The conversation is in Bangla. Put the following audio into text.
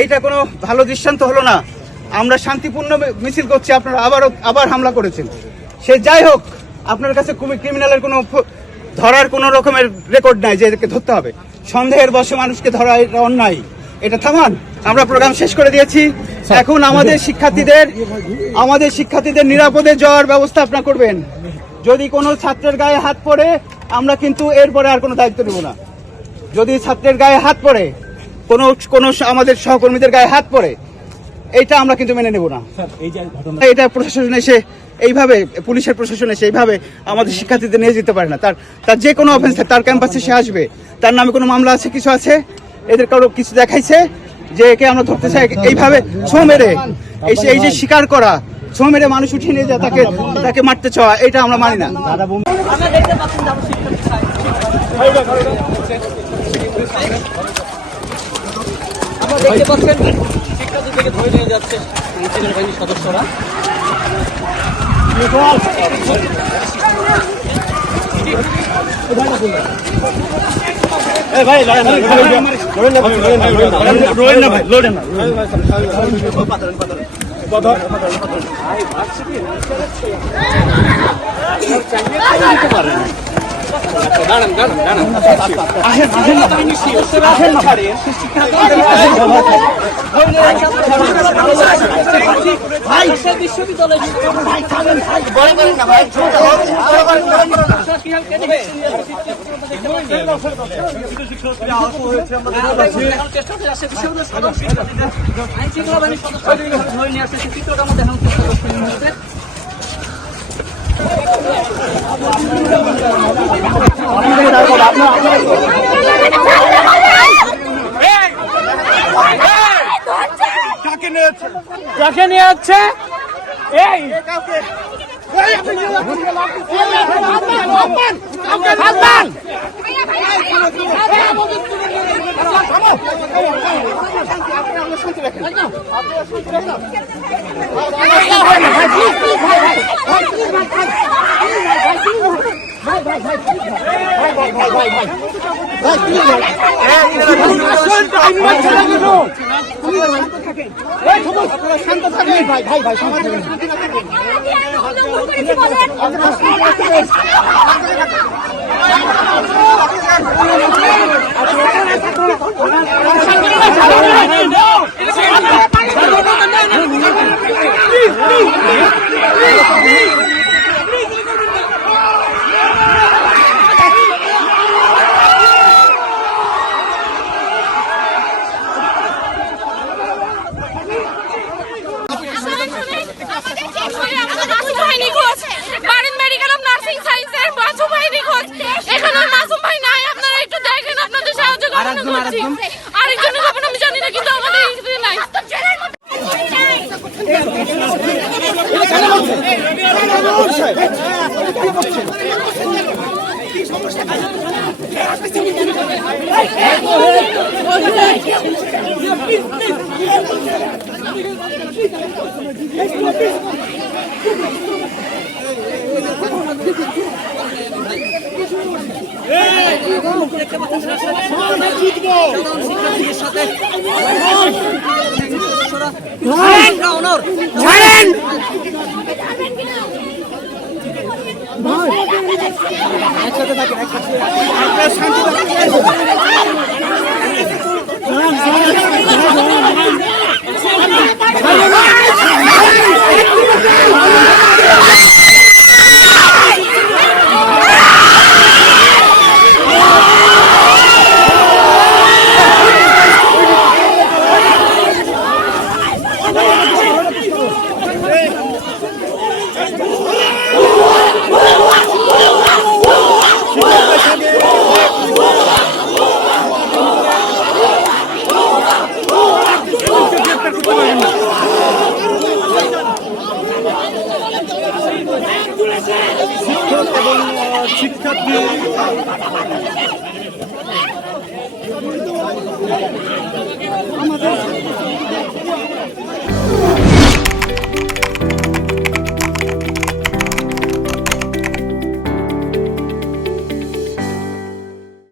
এইটা কোনো ভালো দৃষ্টান্ত হলো না। আমরা শান্তিপূর্ণ মিছিল করছি, আপনারা আবার হামলা করেছেন। সে যাই হোক, আপনার কাছে ক্রিমিনালের কোনো ধরার কোনো রকমের রেকর্ড নাই যে এদেরকে ধরতে হবে। সন্দেহের বশে মানুষকে ধরা এটা অন্যায়, এটা থামান। আমরা প্রোগ্রাম শেষ করে দিয়েছি। এখন আমাদের শিক্ষার্থীদের নিরাপদে যাওয়ার ব্যবস্থা আপনারা করবেন। যদি কোনো ছাত্রের গায়ে হাত পড়ে, আমরা কিন্তু এরপরে আর কোনো দায়িত্ব নেব না। যদি ছাত্রের গায়ে হাত পড়ে, কোনো আমাদের সহকর্মীদের গায়ে হাত পড়ে, এইটা আমরা কিন্তু মেনে নেব না। এটা প্রশাসন এসে এইভাবে, পুলিশের প্রশাসন এসে এইভাবে আমাদের শিক্ষার্থীদের নিয়ে যেতে পারে না। তার যে কোনো অফেন্স, তার ক্যাম্পাসে সে আসবে, তার নামে কোনো মামলা আছে, কিছু আছে, এদের কারো কিছু দেখাইছে যে একে আমরা ধরতে চাই, এইভাবে ছো মেরে, এই যে স্বীকার করা, ছো মেরে মানুষ উঠিয়ে নিয়ে যায়, তাকে মারতে চাওয়া, এটা আমরা মানি না। দেখতে পাচ্ছেন শিক্ষার্থী থেকে ধরে নিয়ে যাচ্ছে বাহিনীর সদস্যরা। কাকে নিয়ে যাচ্ছে? শান্ত থাকবেন ভাই, আরেকজনের ব্যাপারে আমি জানি না, কিন্তু আমাদের নাই। না